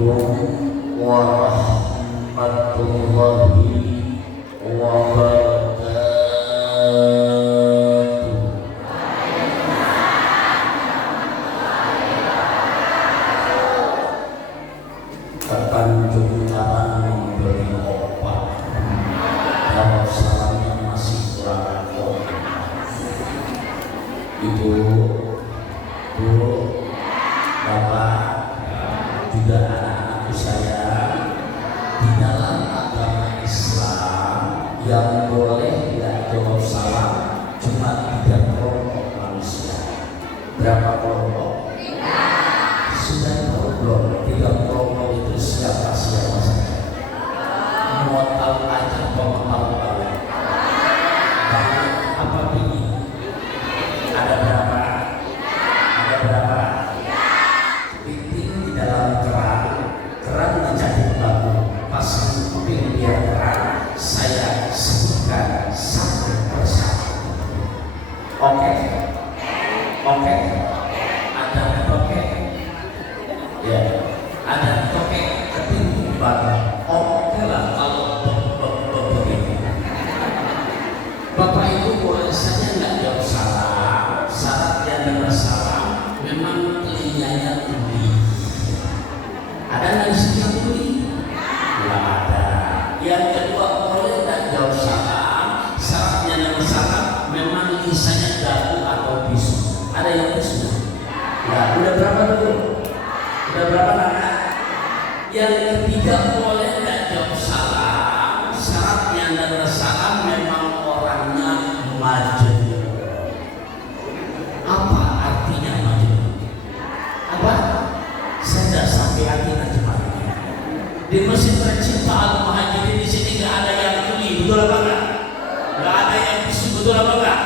warahmatullahi wabarakatuh. Kapan cara memberi obat kalau salamnya masih kurang kuat? Ibu, Bu, Bapak, juga anak-anakku sayang, di dalam agama Islam yang boleh tidak jawab salam cuma 3 kelompok manusia. Berapa kelompok? Sudah tahu belum? 3 kelompok itu siapa saja? Mau tahu aja, mau tahu banget. Apa ini? Ada berapa? Ada berapa? Piting di dalam keran menjadi bambu. Pasang kuping biar terang. Saya sebutkan satu persatu. Oke? Oke? Ada oke? Ya, ada oke ketinggi banget. Oke lah kalau begitu. Bapak Ibu boleh saja nggak jawab salam. Syaratnya dengan salam memang telinganya tuli. Ada nggak di sini yang tuli? Nggak ada. Yang kedua boleh nggak jawab salam. Syaratnya dengan salam memang lisannya dagu atau bisu. Ada yang bisu? Ya, udah berapa dulu? Udah berapa anak? Yang ketiga boleh nggak jawab salam. Syaratnya dengan salam memang orangnya majnun. Apa artinya majnun? Apa? Saya tidak sampai hati terjemahannya. Di Masjid Tercinta Al-Muhajirin di sini nggak ada yang tuli, betul apa enggak? Nggak ada yang bisu, betul apa enggak?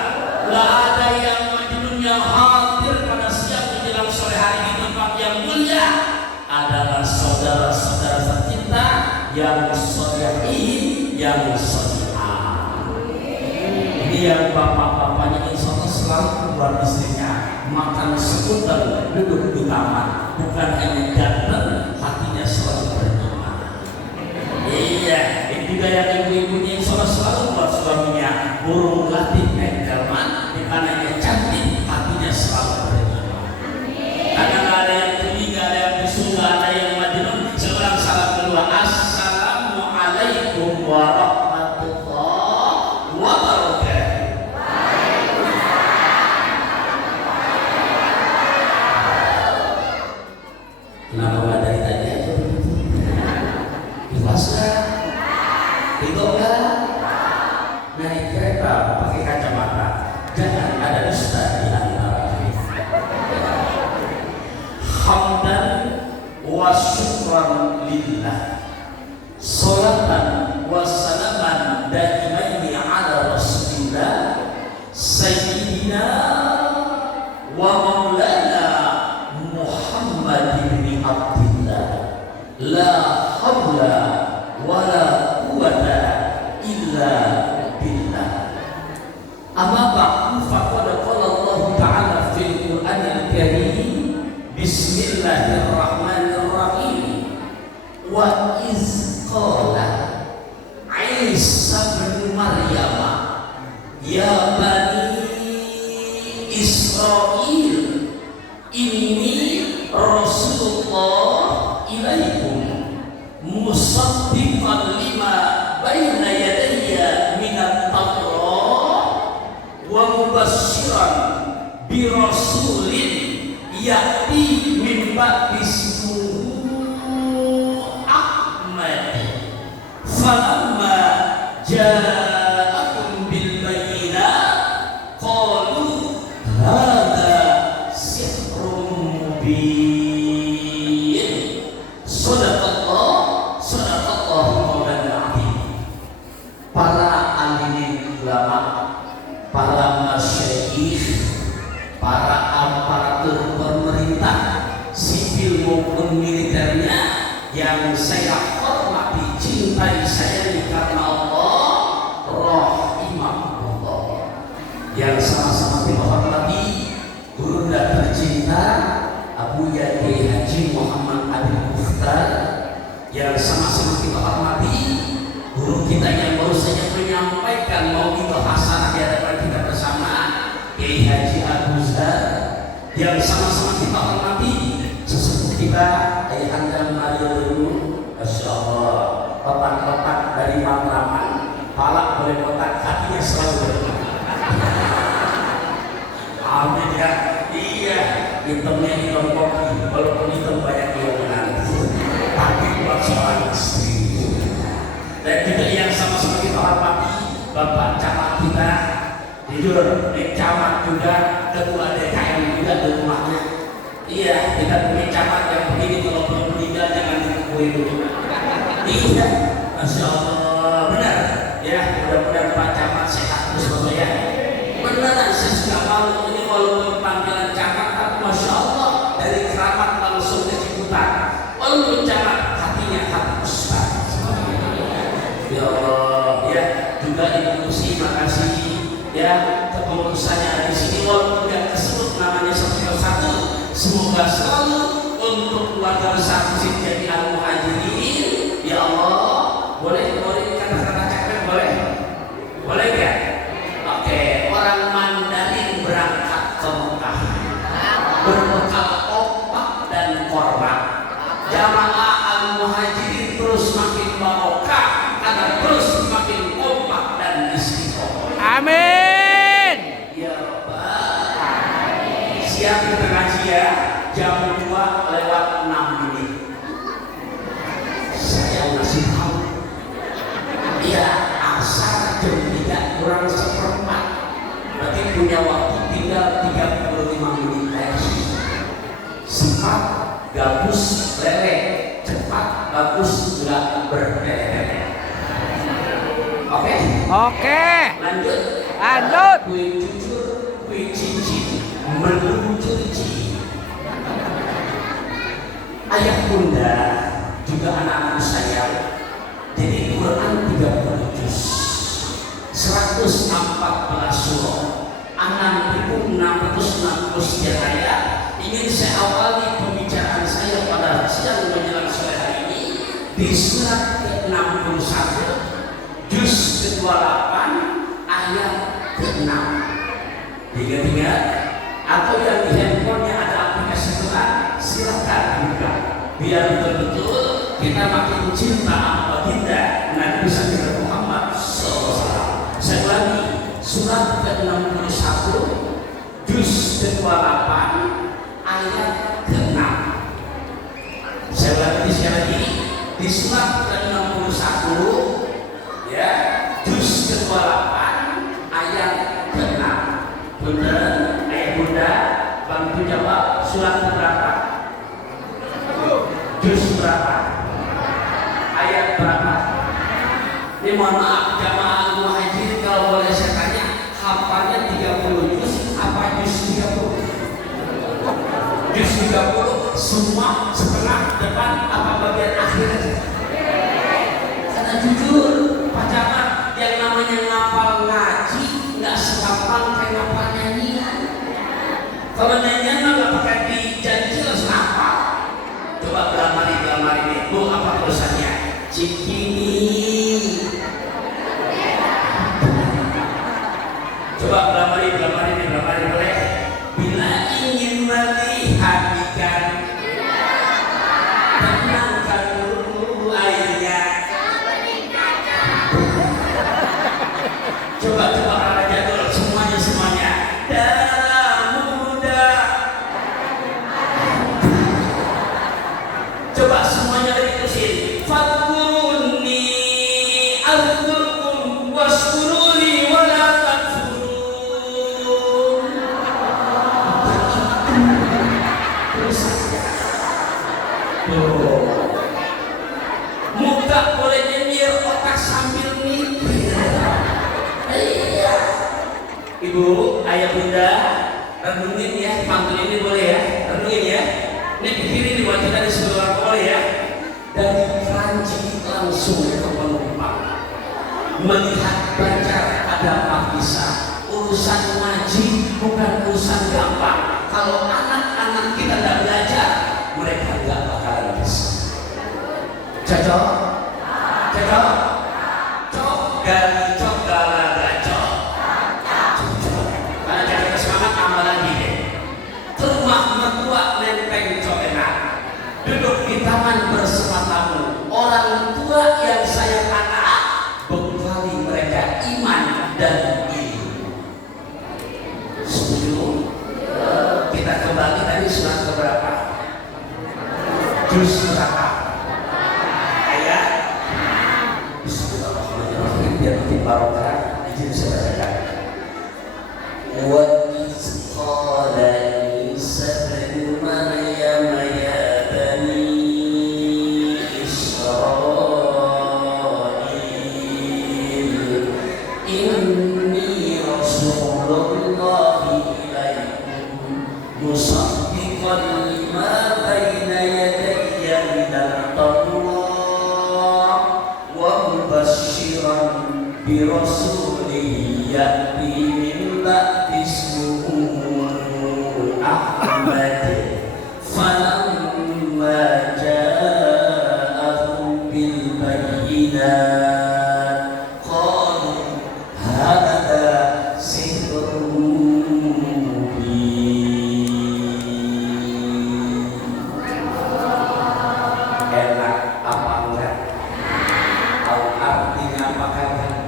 Nggak ada yang majnun yang hadir pada siang menjelang sore hari di tempat yang mulia. Adalah saudara-saudara tercinta yang sholihin, yang sholihah. Ini yang bapak-bapaknya insya Allah selalu keluar istrinya makan sekunder, duduk di taman, bukan hanya datang, hatinya selalu bernyaman. Iya, ini juga yang ibu-ibunya insya Allah selalu buat suaminya burung latih engelman, bukan hanya cantik, hatinya selalu bernyaman. Karena nggak ada yang tuli, nggak ada yang bisu, nggak ada yang majnun. Seorang salam kedua, assalamualaikum warahmatullahi wabarakatuh. Kenapa nggak dari tadi aja begitu? Ikhlas nggak? Ridho nggak? Naik kereta pakai kacamata, jangan ada dusta di antara kita. Hamdan wa syukran lillah, salatan wa salaman daimaini ala rasulillah sayyidina wa maulana Muhammad bin Abdillah, la hawla wa la quwata illa billah. Amma ba'du, faqad qala Allah ta'ala fil Qur'anil Karim, bismillahirrahmanirrahim, wa iz qala Isa bin Maryam ya bani Israil inni rasulullah ilaikum musaddiqan lima baina yadayya minat tawrah wa mubassyiran bi rasulin ya'ti min ba'di ismuhu Ahmad. Falamma ja'akum bil bayyinat qalu hadza sihrun mubin. Sadaqallah maulana azim. Para alimin ulama, para masyayikh, para aparatur pemerintah sipil maupun militernya yang saya hormati, cintai, sayangi karena Allah, rahimahullah. Yang sama-sama dihormati guru dan tercinta Abu Yadi Haji Muhammad Abdul Mukhtar yang sama-sama kita hormati, guru kita yang baru saja menyampaikan mau kita hasanah di hadapan kita bersama, Kiai Haji Aguzar, yang sama-sama kita hormati, sesepuh kita Ayahanda Maria Dulu, Masya Allah, otak-otak dari Matraman, palak boleh otak, hatinya selalu berdoa. Amin ya, iya, hitamnya hitam kopi, walaupun hitam banyak yang menang, tapi buat seorang istri. Dan juga yang sama-sama kita hormati, Bapak Camat kita, jujur, Camat juga, ketua DKM juga di rumahnya. Iya, kita punya camat yang begini, kalau belum meninggal jangan dikukui dulu. Iya, Masya Allah, benar. Ya, mudah-mudahan Pak Camat sehat terus Bapak ya. Beneran, saya suka malu ini walaupun panggilan camat, tapi Masya Allah dari keramat langsung ke Ciputat. Walaupun camat, hatinya hati besar. Ya Allah, ya juga Ibu Lucy, makasih ya kepengurusannya di sini walaupun tidak disebut namanya satu-satu. Semoga selalu untuk keluarga besar Masjid Jami Al-Muhajirin. Ya Allah, boleh kata-kata cakap boleh? Boleh nggak? Oke, orang Mandarin berangkat ke Mekah berbekal opak dan korban. Jamaah Al-Muhajirin terus makin barokah karena terus makin kompak dan istiqomah. Amin. Ya Rabbal. Siap kita ngaji ya, jam 2:06. Saya masih tahu. Iya, asar jam 3:04. Berarti punya waktu tinggal 35 menit. Cepat, gabus, lele. Cepat, bagus, nggak berlele. Oke? Oke. Lanjut. Kue jujur, kue cincin, meluncur cincin. Ayah bunda juga anak-anak saya. Jadi Quran 30 juz, 114 surah, 6.660 ayat. Ingin saya awali pembicaraan saya pada siang menjelang sore hari ini di surat ke-61, juz ke-28, ayat ke-6. Ingat-ingat, atau yang di handphonenya ada aplikasi Quran, silakan buka. Biar betul-betul kita makin cinta sama baginda Nabi besar Muhammad SAW. Saya ulangi, surat ke-61, juz ke-28, ayat ke-6. Saya ulangi sekali lagi, di surat ke-61, ya, juz ke-28, ayat ke-6. Bunda, ayah bunda, bantu jawab, surat berapa? Juz berapa? Ayat berapa? Ini mohon maaf, jamaah Al-Muhajirin kalau boleh saya tanya, hafalnya 30 juz apa juz 30? Juz 30 semua, setengah, depan, apa bagian akhir aja? Karena jujur, Pak Camat, yang namanya ngapal ngaji nggak segampang kayak ngapal nyanyian. Kalau nyanyian mah nggak pakai dijanji harus ngapal. Coba belamari nih, Bu, apa tulisannya? Cikini. Coba belamari boleh. Bila ingin melihat ikan, tenangkan dulu airnya. Coba para jadul semuanya. Dalam muda. Coba semuanya diterusin. Fadkuruni azkurkum waskuruni wala takfurun. Terus muka boleh nyemir, otak sambil mikir. Iya. Ibu, ayah bunda, renungin ya, pantun ini boleh ya, renungin ya. Ini pikirin di wajah dari sebelah boleh ya. Dari keranji langsung ke penumpang, melihat belajar ada apa bisa. Urusan ngaji bukan urusan gampang. Kalau anak-anak kita tidak belajar, mereka tidak bakalan bisa. Cocok? Cocok? Cok dari cok galaga cok. Cocok. Karena jaga semangat tambah lagi deh. Rumah mertua nenteng cok enak. Duduk di taman bersama tamu. Orang tua yang sayang anak, bekali mereka iman dan ilmu. Setuju? Kita kembali tadi surat keberapa? Juz berapa? Ayat. Bismillahirrahmanirrahim. Biar makin barokah. Izin saya bacakan. Wa iz qala Isa ibn Maryam ya bani Israil inni rasulullahi ilaikum musaddiqan lima baina yadayya minat Tawrah wa mubasysyiran bi rasulin ya'ti min ba'di ismuhu Ahmad falamma ja'ahum bil bayyinat qalu hadza sihrun mubin. Enak apa enggak? Tahu artinya apa kagak?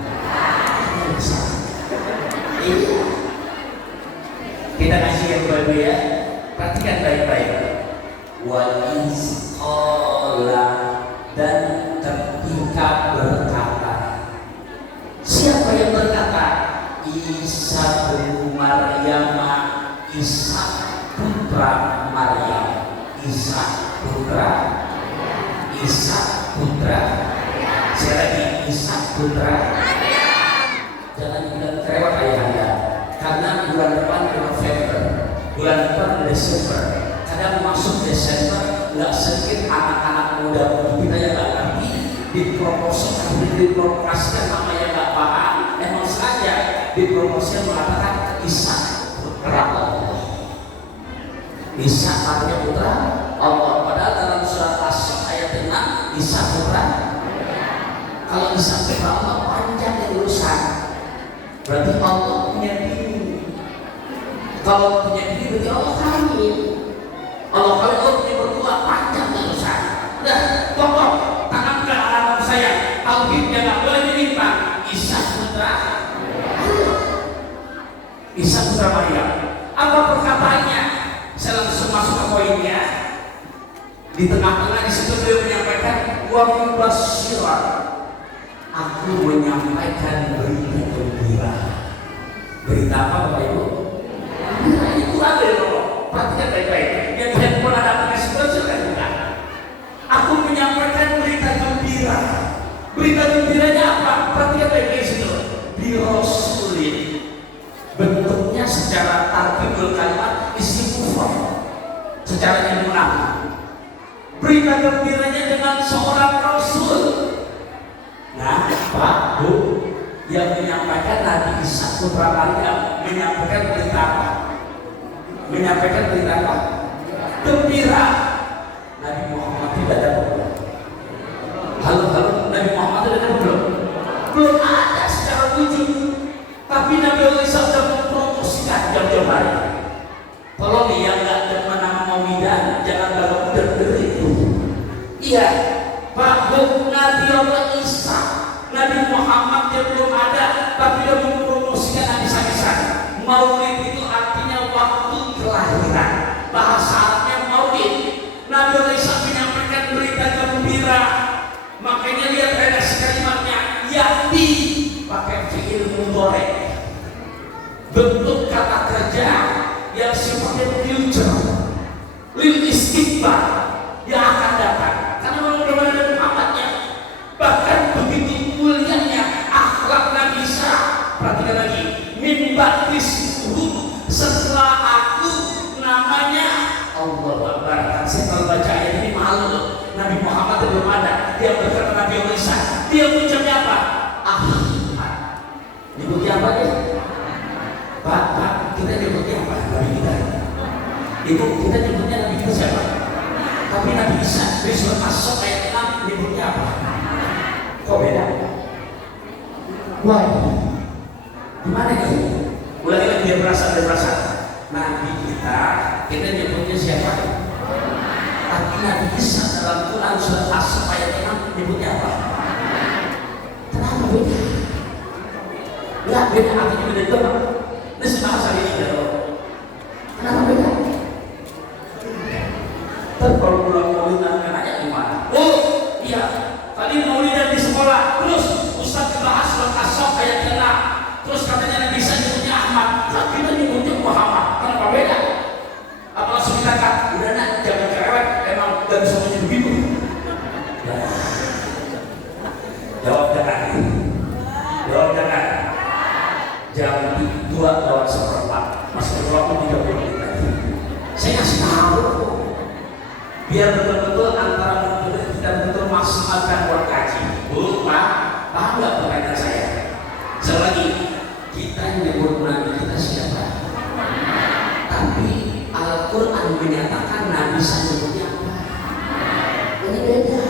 Iya. Kita kasih yang baru ya. Perhatikan baik-baik. Wa iz qala, dan ketika berkata. Siapa yang berkata? Isa bin Maryam, Isa putra Maryam. Isa putra. Isa putra. Sekali lagi, Isa putra. Jangan bilang kelewat ayah anda. Karena bulan depan November, bulan depan Desember. Kadang masuk Desember, nggak sedikit anak-anak muda kita yang nggak ngerti dipromosikan, diprovokasikan nama yang nggak paham. Emang sengaja dipromosikan mengatakan Isa putra Allah. Isa artinya putra Allah. Padahal dalam surat As-Saff ayat 6 Isa putra. Kalau Isa putra Allah panjang urusan. Berarti Allah punya diri. Kalau punya diri berarti Allah kawin. Allah punya berdua panjang urusan. Udah, pokok tanamkan anak saya. Tauhidnya nggak boleh dilimpah. Isa putra. Isa putra Maryam. Apa perkataannya? Saya langsung masuk ke poinnya. Di tengah-tengah di situ beliau menyampaikan wa mubasysyiran. Aku menyampaikan berita gembira. Berita apa Bapak Ibu? Berita itu ada ya Bapak. Perhatikan baik-baik. Yang handphone ada aplikasi silakan buka. Aku menyampaikan berita gembira. Berita gembiranya apa? Perhatikan baik-baik situ. Di Rasulin. Bentuknya secara tarkibul kalimat isim mufrad. Secara jumlah. Berita gembiranya dengan seorang Rasul. Nah, Pak, Bu, yang menyampaikan Nabi Isa putra Maryam menyampaikan berita apa? Menyampaikan berita apa? Gembira. Nabi Muhammad tidak ada belum? Halo, Nabi Muhammad tidak ada belum? Belum ada secara wujud. Tapi Nabi Isa sudah mempromosikan jauh-jauh hari. Tolong nih yang nggak demen nama Maulidan, jangan baru udah itu. Iya, Pak, Bu, Nabi Allah Isa, Nabi Muhammad dia belum ada, tapi dia mempromosikan hadis-hadisan. Maulid itu artinya waktu kelahiran. Bahasa Arabnya Maulid. Nabi Allah Isa menyampaikan berita gembira. Makanya lihat redaksi kalimatnya, yakti pakai fi'il mudhari. Bentuk kata kerja yang sifatnya future, lil istiqbal, yang akan datang. Karena belum ada Muhammadnya. Bahkan begitu mulianya akhlak Nabi Isa. Perhatikan lagi, min ba'dis setelah aku namanya Allah. nyebutnya apa? Kok beda? Wah, gimana nih? Ulangi lagi biar berasa. Nabi kita nyebutnya siapa? Tapi Nabi Isa dalam Quran surat As ayat 6 nyebutnya apa? Kenapa beda? Enggak beda, artinya beda itu apa? Ini sebahasa ini ya loh. Kenapa beda? Kalau pulang maulid anak-anaknya gimana? Oh iya, tadi maulidan di sekolah, terus Ustaz bahas surat As ayat 6. Terus katanya Nabi Isa nyebutnya Ahmad, nah, kita nyebutnya Muhammad. Kenapa beda? Apa langsung kita kata, udah nak jangan cerewet, emang gak bisa menyebut begitu. Ya. Jawab jangan. Jam 2:04 masih waktu 30 menit lagi. Saya kasih tahu biar betul-betul antara murid dan betul maksimalkan buat kaji. Bu, Pak, paham nggak pertanyaan saya? Sekali lagi, kita nyebut Nabi kita siapa? Tapi Al-Quran menyatakan Nabi saya nyebutnya apa? Ini beda.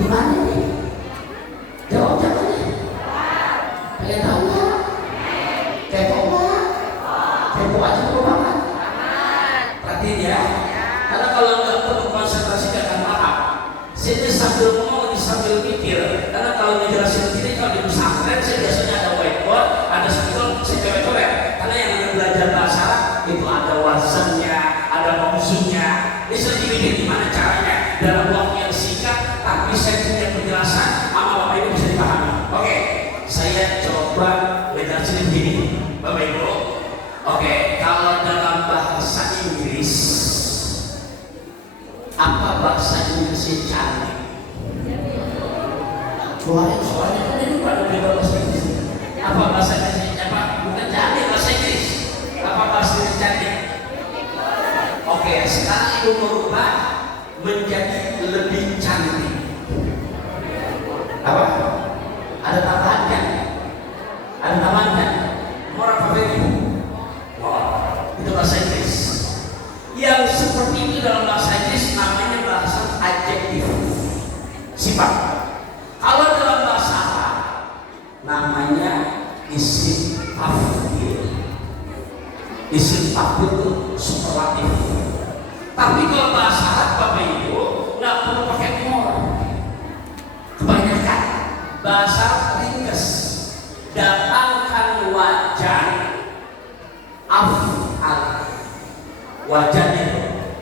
Gimana nih? Jawab jangan nih. Pengen tahu nggak? Kepo nggak? Kepo aja perlu banget. Perhatiin ya. Karena kalau nggak perlu konsentrasi gak akan paham. Saya sambil ngomong sambil mikir. Karena kalau ngejelasin ini kalau di pesantren saya biasanya ada whiteboard, ada spidol, saya coret-coret. Karena yang namanya belajar bahasa Arab itu ada wazannya, ada maksudnya. Ini saya mikir gimana caranya dalam waktu yang singkat, tapi saya punya penjelasan sama Bapak Ibu bisa dipahami. Oke, saya coba ngejelasin begini, Bapak Ibu. Oke, kalau dalam bahasa Inggris, apa bahasa Inggris yang cantik? Soalnya kan ini pada bahasa Inggris. Apa bahasa Inggris? Apa? Bukan cantik bahasa Inggris. Apa bahasa Inggris cantik? Oke, sekarang itu merubah menjadi lebih cantik. Apa? Ada tambahannya? Ada tambahannya? More apa itu? Itu bahasa Inggris. Yang seperti itu dalam bahasa Inggris namanya bahasa adjektif, sifat. Kalau dalam bahasa Arab namanya isim tafdhil. Isim tafdhil itu superlatif. Tapi kalau bahasa Arab Bapak Ibu nggak perlu pakai more. Kebanyakan bahasa Arab ringkas. Datangkan wajan af'al. Wajannya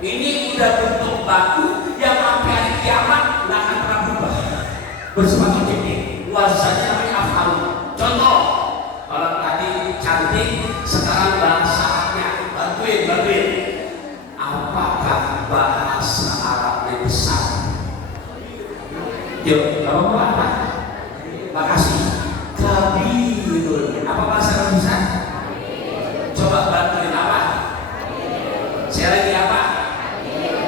ini udah bentuk baku yang sampai hari kiamat nggak akan pernah berubah. Bersifat objektif. Wazannya namanya af'al. Contoh, kalau tadi cantik, sekarang bahasanya bantuin. Apakah bahasa Arabnya besar? Yuk, apa? Makasih. Kabirun. Apa bahasa Arab besar? Coba bantuin apa? Saya lagi apa?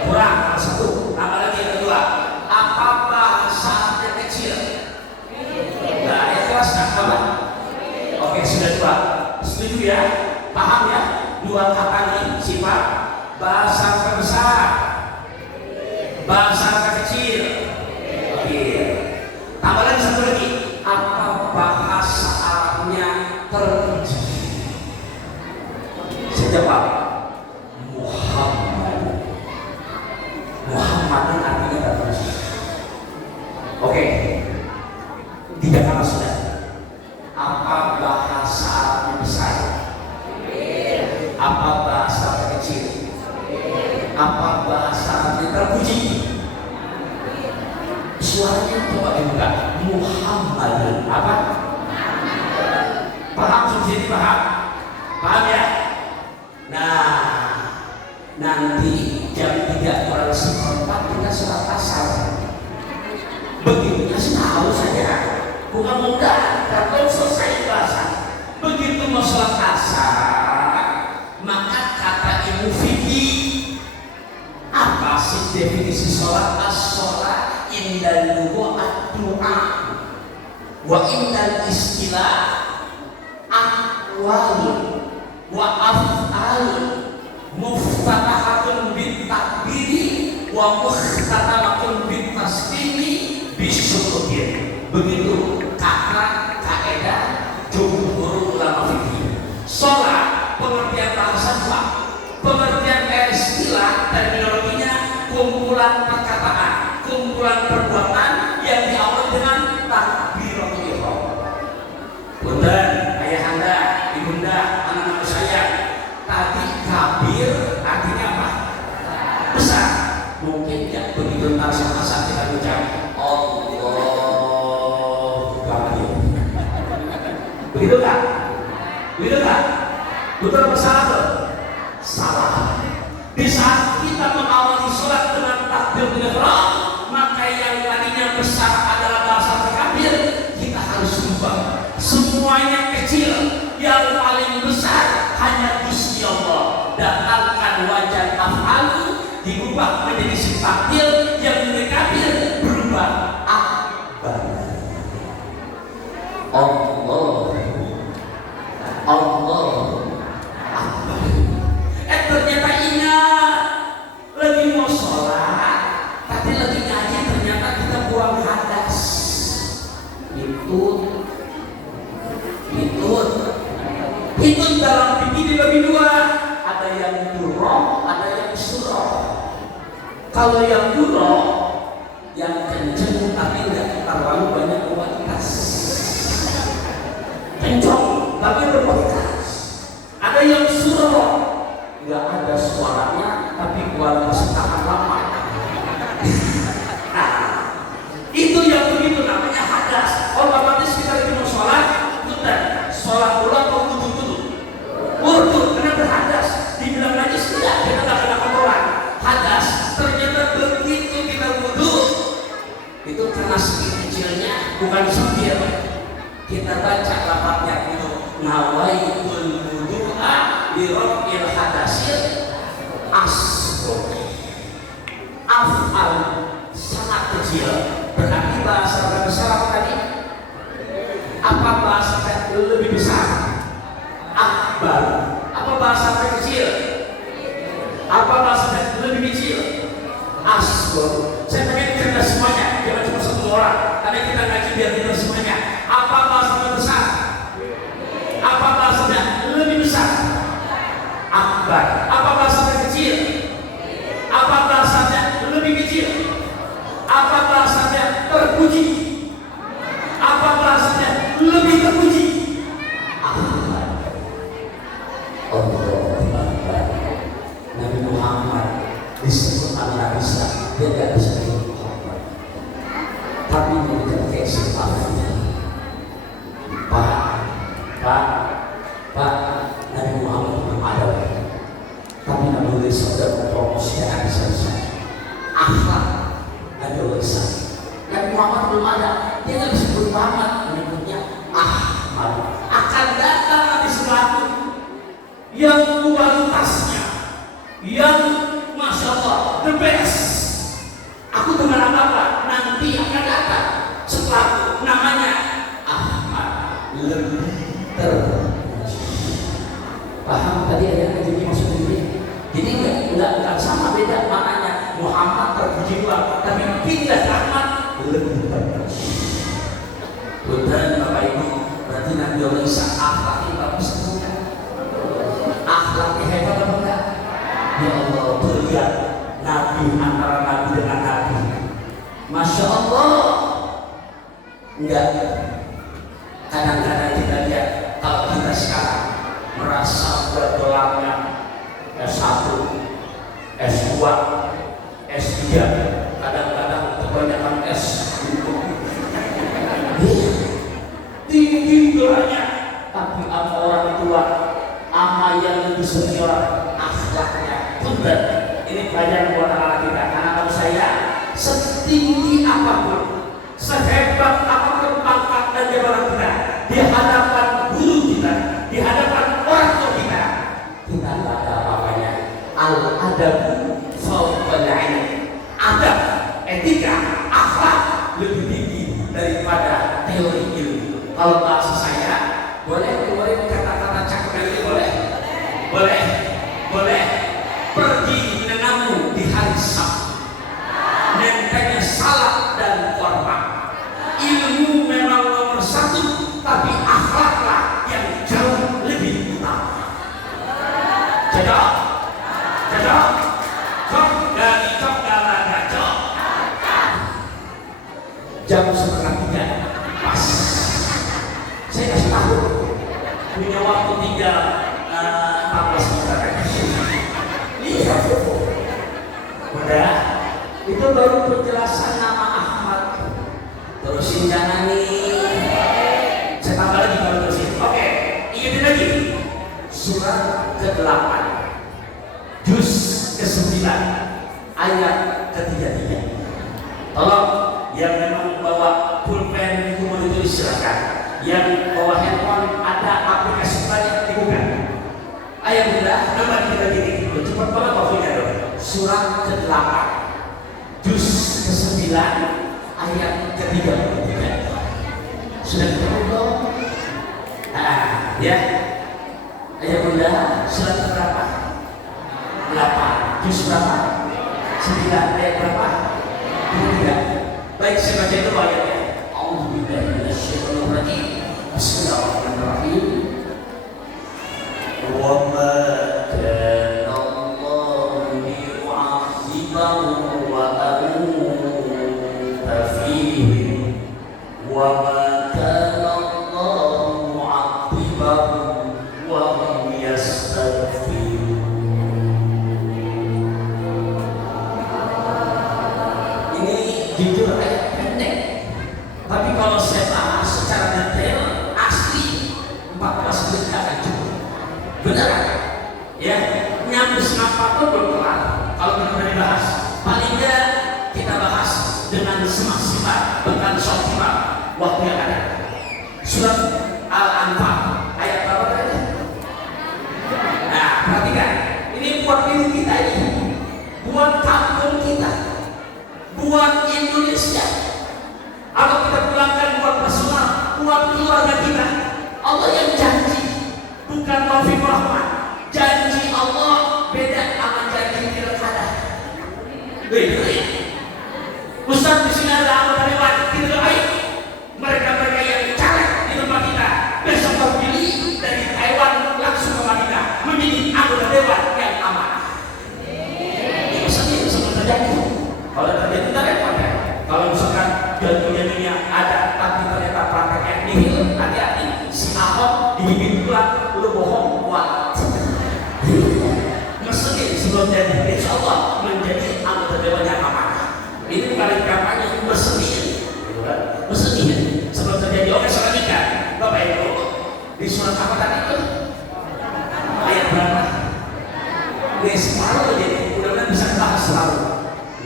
Kurang satu. Apa lagi yang kedua? Apa bahasanya kecil? Nah, ya kelas apa? Oke, sudah dua. Setuju ya? Paham ya? Dua kata ini sifat bahasa besar, bahasa kecil. Oke. Tambah lagi satu lagi. Apa bahasa Arabnya terpuji? Saya jawab. Muhammad artinya terpuji. Oke, tiga kata sudah. Apa bahasa Arabnya besar? Apa bahasa kecil? Apa bahasa Arabnya terpuji? Suaranya coba dibuka. Muhammad apa? Paham sini paham? Paham ya? Nah, nanti jam 3:04 kita sholat asar. Begitu kasih tahu saja, bukan mudah. Kalau selesai bahasa, begitu mau sholat asar, maka kata ilmu fikih apa sih definisi sholat? As-sholat indal du'a wa indal istilah aqwal wa af'al muftatahatun bin takbiri wa muhtatamatun bin tasbih. kumpulan perbuatan yang diawali dengan takbiratul ihram. Punten, ayahanda, ibunda, anak-anak saya, tadi kabir artinya apa? Besar. Mungkin ya begitu ntar sama kita ucap Allah kabir. Begitu kan? Begitu kan? Betul apa salah tuh? Salah. Di saat kita mengawali sholat dengan takbiratul ihram, maka yang tadinya besar adalah bahasa kabir, kita harus ubah. Semuanya kecil, yang paling besar hanya Gusti Allah. Datangkan wajan af'alu diubah menjadi sifatil, yang menjadi kabir berubah akbar. Allah akbar. Ternyata ingat lagi mau sholat, tapi lagi ngaji, ternyata kita buang hadas. Itu dalam fikih dibagi dua, ada yang durrah, ada yang surah. Kalau yang durrah yang kenceng tapi tidak terlalu banyak kualitas, kencang tapi berkualitas. Ada yang surah, nggak ada suaranya tapi kualitas tahan lama. Nah, itu yang begitu namanya hadas. Otomatis kita lagi mau sholat, bukan sholat pula atau wudu karena berhadas. Dibilang najis tidak, kita nggak kena kotoran. Hadas, ternyata begitu kita wudu, itu karena sedikit kecilnya, bukan sedikit. Kita baca lafadznya itu nawaitul wudu'a li raf'il hadasil asghar. Af'al sangat kecil, berarti bahasa besar apa tadi? Apa bahasa lebih besar? Akbar. Apa bahasa kecil? Apa bahasa lebih kecil? Asghar. Saya pengen kita semuanya, jangan cuma satu orang, karena kita ngaji biar kita semuanya. Apa bahasa besar? Apa bahasanya lebih besar? Akbar. Apa bahasa kecil? Apa bahasanya lebih kecil? Apa bahasanya terpuji? Apa bahasanya lebih terpuji? Akbar. Allah. Nabi Muhammad disebut anak Isa, dia tidak bisa disebut Muhammad, tapi memberikan keistimewaan. Pak, Nabi Muhammad belum ada, tapi Nabi Isa sudah mempromosikan Nabi Isa. Akhlak Nabi Isa. Nabi Muhammad belum ada, dia nggak disebut Muhammad, menyebutnya Ahmad. Akan datang Nabi sesuatu yang kualitasnya, yang masya Allah, the best. Aku dengan apa nanti akan datang setelah namanya Ahmad, lebih terpuji. Paham tadi ayatnya jadi maksudnya ini? Jadi enggak sama, beda maknanya. Muhammad terpuji dua, tapi pindah Ahmad lebih terpuji. Betul Bapak Ibu, berarti Nabi Isa akhlaknya bagus bukan? Akhlaknya hebat apa enggak? Ya Allah, terlihat Nabi antara Nabi dengan Nabi. Masya Allah. Enggak. Kadang-kadang kita lihat, kalau kita sekarang merasa bergelapnya S1, S2, S3, kadang-kadang kebanyakan S. Tinggi gelarnya, tapi sama orang tua, sama yang lebih senior, akhlaknya benar. Ini pelajaran buat anak kita. Anak saya, setinggi apapun, sehebat apapun pangkat dan jabatan kita, di hadapan guru kita, di hadapan orang tua kita, kita tidak ada apa-apanya. Al-adabu fawqal ilm. Adab, etika, akhlak lebih tinggi daripada teori ilmu. Kalau bahasa saya, boleh keluarin kata-kata cakap ini, boleh? Boleh. Pergi denganmu di hari Sabtu, nempelnya salat dan korban. Ilmu memang nomor satu, tapi akhlak jam 2:30 pas. Saya kasih tahu punya waktu tinggal 14 menit. Iya, udah. Itu baru penjelasan nama Ahmad. Terusin jangan nih. Saya tambah lagi kalau terusin. Oke, ingetin lagi. Surat ke-8, juz ke-9, ayat ke-33. Tolong yang memang bawa pulpen itu mau ditulis silakan. Yang bawa handphone ada aplikasi banyak dibuka. Ayat mudah, nama kita gini. Cepat banget waktunya dong. Surat ke-8, juz ke-9, ayat ke-33. Sudah ketemu belum? Ya. Ayat mudah, surat berapa? 8, juz berapa? 9, ayat berapa? 3. Baik, saya baca dulu ayatnya. A'udzubillahi minasyaitonir rajim. Bismillahirrahmanirrahim. Wa ma kana Allahu liyu'adzibahum wa anta fihim wa ma kana Allahu mu'adzibahum wa hum yastaghfirun. Ini jujur ayat pendek, tapi kalau saya bahas secara detail asli 14 menit akan cukup. Beneran? Ya, nyambung apa pun belum kelar. Kalau benar-benar dibahas, paling tidak kita bahas dengan semaksimal, bahkan soptimal waktu yang ada. Surat Al-Anfal ayat berapa tadi? Nah, perhatikan. Ini buat diri kita ini, buat kampung kita, buat Indonesia, atau kita pulangkan buat personal, buat keluarga kita. Allah yang janji, bukan Taufik Rahman. Janji Allah beda sama janji pilkada. Beda ya. Ustaz di sini ada anggota dewan, kita doain mereka-mereka yang caleg di tempat kita besok terpilih dari Taiwan langsung ke Madinah menjadi anggota dewan yang amanah. Ini sendiri sebelum terjadi. Kalau terjadi kita repot ya. Kalau misalkan janji-janjinya ada tapi ternyata prakteknya nihil, hati-hati. Si Ahok dibikin pulang, lu bohong kuat. Mesin sebelum jadi, insya Allah menjadi anggota dewan yang amanah. Ini bukan kampanye, mesin, mesin sebelum terjadi. Oke, selanjutnya, Bapak Ibu, di surat apa tadi itu? Ayat berapa? Separuh aja, mudah-mudahan bisa bahas selalu.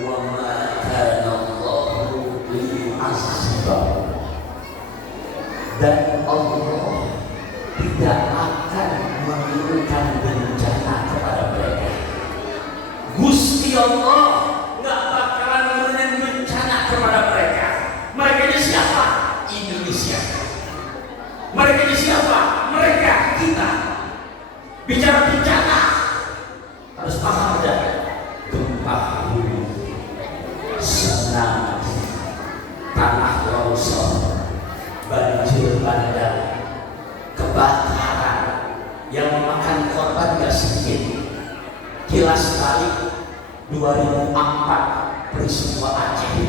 Wa ma kana Allahu liyu'adzibahum, dan Allah tidak akan menurunkan bencana kepada mereka. Gusti Allah nggak bakalan menurunkan bencana kepada mereka. Mereka ini siapa? Indonesia. Mereka ini siapa? Mereka, kita. Bicara bencana harus paham ada gempa bumi, tsunami, tanah longsor, banjir bandang, kebakaran yang memakan korban gak sedikit. Kilas balik 2004 peristiwa Aceh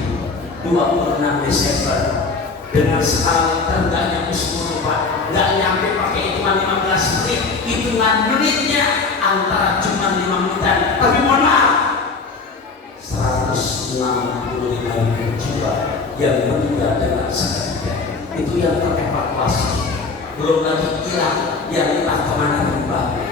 26 Desember dengan skala terendahnya musibah, nggak nyampe pakai hitungan 15 menit, hitungan menitnya antara cuma 5 menitan, tapi mohon maaf 165 jiwa yang meninggal dengan seketika. Itu yang terevakuasi, belum lagi Irak yang entah kemana kembali.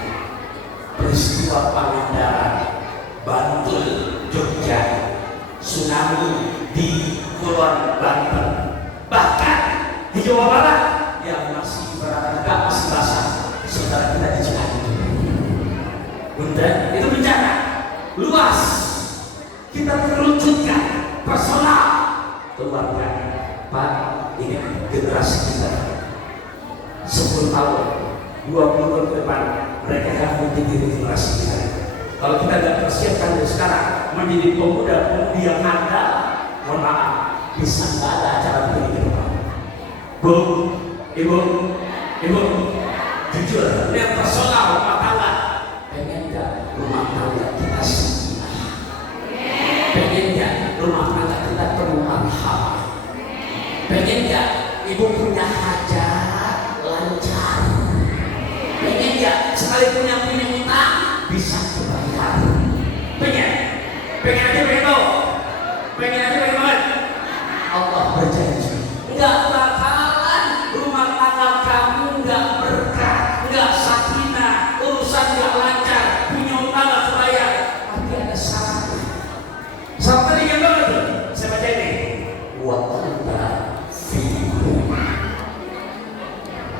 Peristiwa Pangandaran, Bantul, Jogja, tsunami di Kulon Banten, bahkan di Jawa Barat yang masih berada masih basah, saudara kita di Cianjur. Bunda, itu bencana luas. Kita meluncurkan personal keluarga. Pak, ini generasi kita 10 tahun, 20 tahun ke depan mereka akan menjadi generasi kita. Kalau kita tidak persiapkan dari sekarang menjadi pemuda-pemudi yang handal, mohon maaf, bisa nggak ada acara begini ke depan. Bu, ibu, jujur, ini yang personal rumah tangga. Pengen nggak rumah tangga kita sakinah? Pengen nggak rumah tangga kita penuh marhamah? Pengen nggak ibu punya hajat lancar? Pengen nggak sekali punya utang bisa dibayar? Pengen? Pengen aja pengen tahu? Pengen aja pengen banget? Allah berjanji nggak bakalan rumah tangga kamu nggak berkah, nggak sakinah, urusan nggak lancar, punya utang nggak kebayar. Tapi ada syaratnya. Syaratnya ringan banget tuh. Saya baca ini. Wa anta fihi.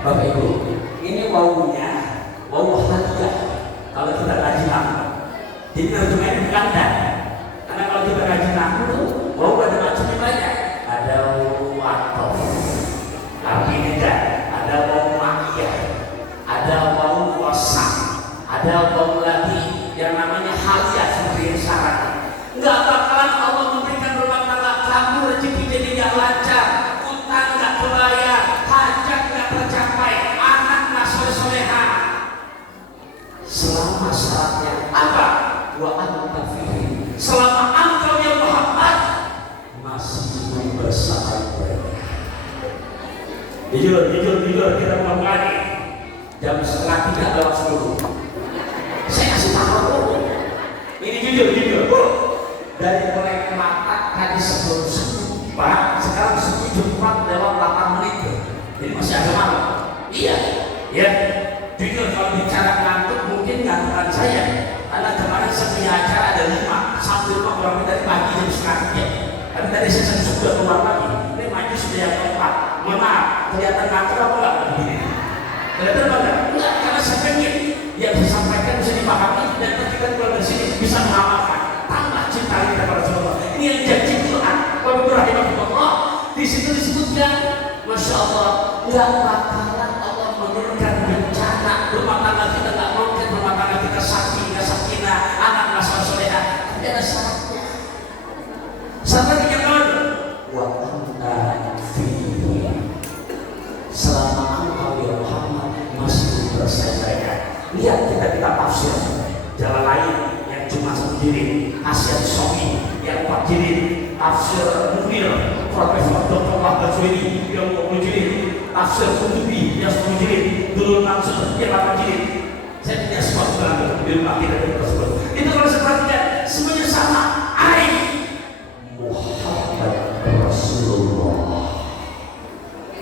Bapak Ibu, ini wawunya wawu hadiah. Kalau kita kaji nahu, jadi terjemahannya bukan dan. Karena kalau kita kaji nahu tuh wawu ada macamnya banyak. Ada wawu atof, artinya dan. Ada wawu makiyah, ada wawu wasam, ada wawu lagi yang namanya hadiah seperti syarat. Nggak bakalan Allah memberikan rumah tangga kamu rezeki jadi nggak lancar, utang nggak kebayar, hajat nggak tercapai, anak nggak soleh-soleha. Selama syaratnya apa? Wa anta fihi. Selama engkau ya Muhammad masih membersamai. Jujur kita mau lagi jam 2:30 saya kasih tahu. Ini jujur Bu. Dari mulai mata tadi sebelum subuh Pak, sekarang 7:04 jadi masih agak malam. Iya ya, jujur kalau bicara ngantuk mungkin ngantukan saya, karena kemarin saya punya acara ada 5 sampai 5 kurang dari pagi jam 2:30. Tapi tadi saya sudah keluar lagi, ini maju sudah yang keempat. Mohon maaf, kelihatan ngantuk apa enggak begini? Kelihatan apa enggak? Enggak, karena saya pengen yang disampaikan bisa dipahami dan ketika keluar dari sini bisa mengamalkan. Tambah cinta kita kepada Rasulullah. Ini yang janji Quran. Wabillahi rahimahullah. Di situ disebutkan, masya Allah, nggak bakalan Allah menurunkan bencana rumah tangga kita nggak mungkin, rumah tangga kita sakinah, anak nggak soleh-soleha. Tapi ada syaratnya. Syaratnya yang mana? Wa anta fihi. Selama engkau ya Muhammad masih bersaudara. Lihat kita tafsir jalan lain yang cuma 1 jilid, Asyad Sohi yang 4 jilid, tafsir Munir Profesor Dr. Wahbah Suwedi yang 20 jilid, tafsir Kutubi yang 10 jilid, Durul Mansur yang 8 jilid. Saya punya sebuah buku di rumah kita tersebut. Itu kalau saya perhatikan semuanya sama. Ai Muhammad Rasulullah.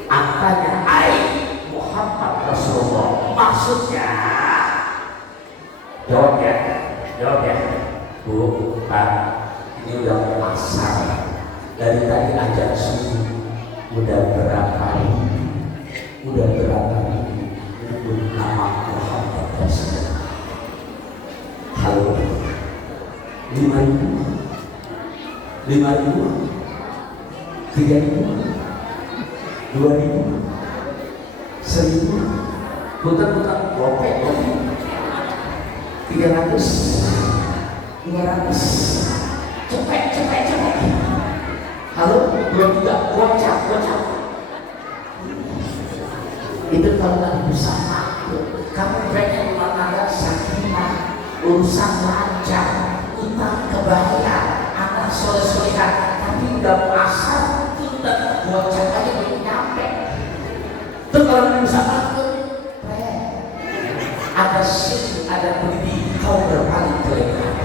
Angkanya Ai Muhammad Rasulullah. Maksudnya jawab ya Bu, Pak, ini udah mau asar dari tadi ajar subuh udah berapa ribu nama Muhammad Rasulullah. Halo, 5.000 3.000 2.000 1.000 putar gopek 300 500 cepet. Halo, belum juga gocap. Itu kalau lagi bersama kamu pengen rumah tangga sakinah, urusan lancar, utang kebayar, anak soleh-solehan, tapi udah puasa itu udah gocap aja belum nyampe. Itu kalau lagi bersama ada syir, ada pendidik, kau berpaling ke leher.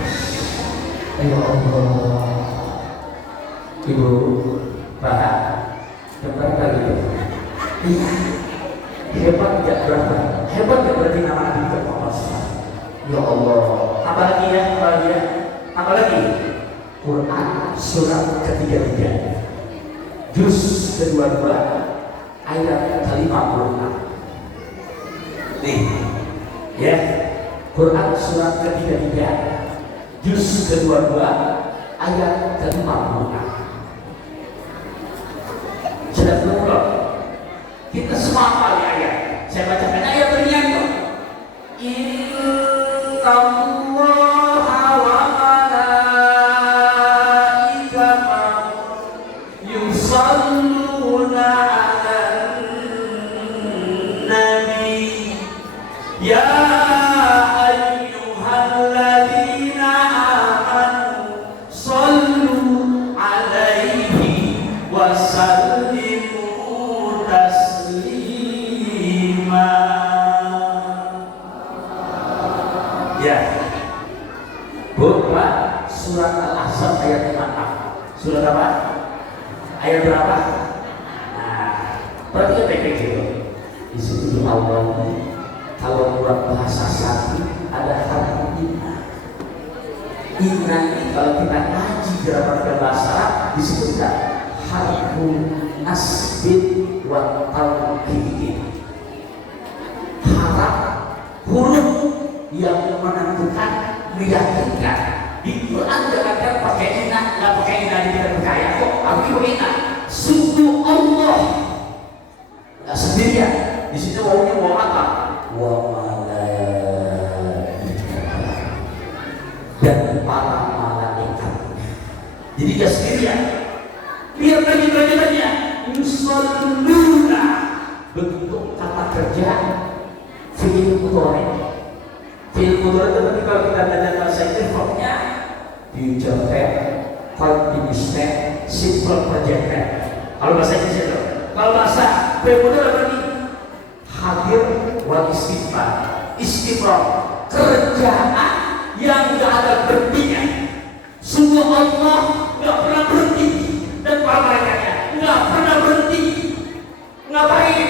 Ya Allah, Ibu, Pak, berapa gitu? Iya, hebat tidak berapa? Hebat tidak berarti nama Nabi Muhammad. Ya Allah, apalagi ya? Apalagi? Quran surat ke-33, juz ke-22, ayat ke-56. Nih. Ya, Quran surat ke-33 juz ke-22 ayat ke-56. Sudah belum? Kita semua hafal ya ayat. Saya bacakan ayat ringan kok. Innallaha wa malaikatahu yusalluna 'alan nabi. Ya ayyuhalladzina amanu sallu 'alaihi wa sallimu Surat apa? Ayat berapa? Nah, perhatikan baik-baik itu. Di situ Allah kalau buat bahasa syar'i ada harfu inna. Inna ini kalau kita ngaji gramar bahasa Arab disebutkan harfu nasbin wa taukid. Harap huruf yang menentukan, meyakinkan. Di Quran jangan pakai inna, nggak pakai inna tidak percaya kok. Aku inna, sungguh Allah nggak sendirian. Di situ wawunya waw apa? Wa malaikatah dan para malaikat. Jadi nggak sendirian. Lihat lagi yusalluna, bentuk kata kerja fi'il mudhari. Fi'il mudhari itu kalau kita belajar bahasa Inggrisnya future tense, continuous tense, simple present tense. Kalau bahasa Inggris itu. Kalau bahasa mudhari apa nih? Hadir wal istifham. Istifham, kerjaan yang enggak ada berhentinya. Sungguh Allah enggak pernah berhenti dan para malaikatnya enggak pernah berhenti. Ngapain?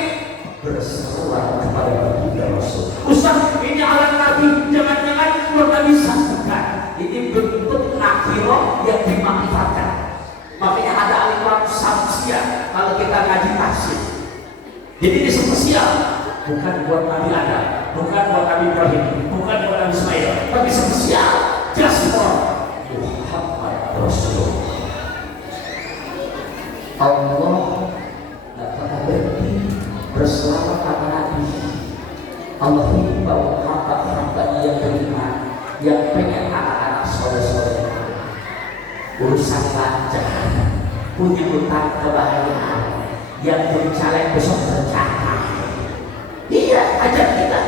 Berseru kepada baginda Rasul. Ustaz, ini alat Nabi, jangan-jangan Nabi bisa bukan. Ini bentuk nakiro yang dimanfaatkan. Makanya ada alimat samsia kalau kita ngaji tafsir. Jadi ini spesial, bukan buat Nabi Adam, bukan buat Nabi Ibrahim, bukan buat Nabi Ismail, tapi spesial just for Muhammad Rasulullah. Allah tidak pernah berhenti berselawat kepada Nabi. Allah himbau hamba-hamba yang beriman, yang pengen anak-anak soleh-soleh urusan lancar, punya utang kebahagiaan, yang bercaleg besok tercapai. Iya, ajak kita.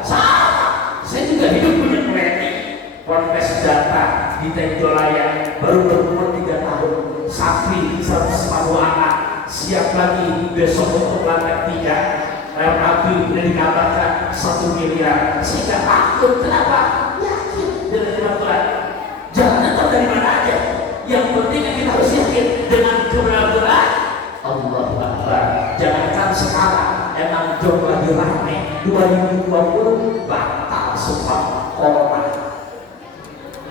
Sama. Saya juga hidup punya klinik kontes data di Tenjolaya, baru berumur 3 tahun, sapi 140 anak, siap lagi besok untuk lantai 3. Nabi sudah dikabarkan 1 miliar. Saya tidak takut, kenapa? Yakin dengan kebenaran. Jangan tahu dari mana aja. Yang penting kita harus yakin dengan kebenaran. Allah Akbar. Jangankan sekarang, emang job lagi rame 2020 batal sebab corona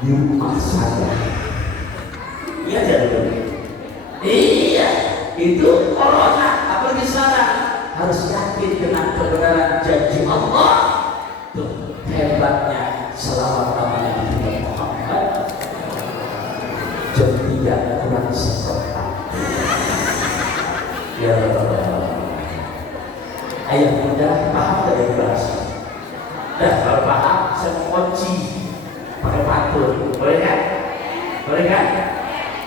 di rumah saya. Iya jadi. Iya, itu corona. Apalagi sekarang harus yakin dengan kebenaran janji Allah. Tuh hebatnya selawat namanya Muhammad. Jadi tidak kurang seperti ya ayah muda paham dari bahasa. Dan kalau paham saya mau kunci pakai pantun, boleh kan? Boleh kan?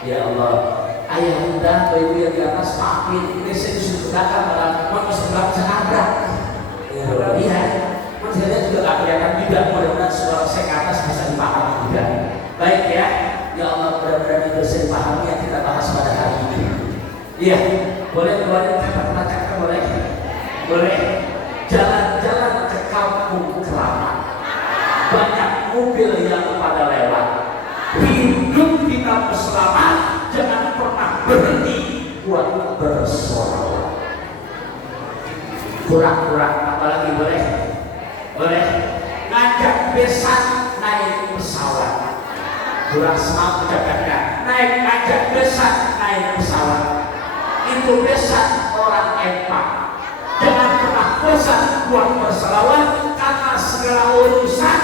Ya Allah, ayah muda bayi yang di atas makin ini saya disuruh datang malah mau sebelah senada. Ya Allah, iya. Maksudnya juga gak kelihatan juga, mudah-mudahan suara saya ke atas bisa dipahami juga. Baik ya, ya Allah mudah-mudahan itu bisa dipahami yang kita bahas pada hari ini. Iya. Boleh kata-kata boleh, boleh jalan-jalan ke kampung keramat, banyak mobil yang pada lewat, hidup kita selamat, jangan pernah berhenti buat bersolawat. Kurang-kurang apalagi boleh, boleh ngajak besan naik pesawat, kurang semangat ucapkan naik ngajak besan naik pesawat. Itu besan orang empat. Jangan pernah bosan buat berselawat, karena segala urusan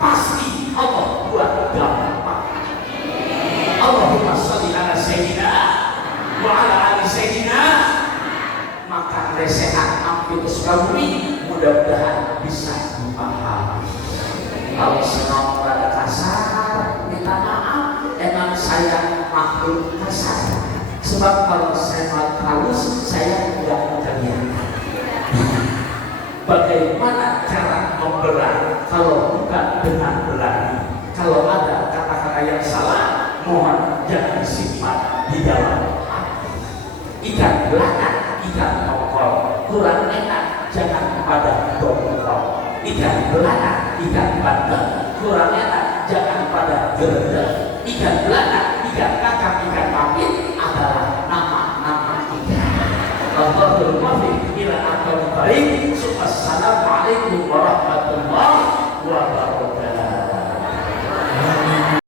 pasti Allah buat gampang. Allahumma sholli ala sayyidina wa ala ali sayyidina. Maka lesehan ambil Sukabumi mudah-mudahan bisa dipahami. Kalau senang rada kasar, minta maaf, emang saya makhluk kasar. Sebab kalau saya halus, saya tidak mengerjakan. Bagaimana cara membelah kalau bukan dengan berani? Kalau ada kata-kata yang salah, mohon jangan disimpan di dalam hati. Ikan belanak, ikan tongkol, kurang enak, jangan pada tongkol. Ikan belanak, ikan bandeng, kurang enak, jangan pada gerdek. Ikan belanak, ikan kakap ikan kapit adalah nama-nama ikan. Allahul muwaffiq ila aqwamit thoriq. Assalamualaikum warahmatullahi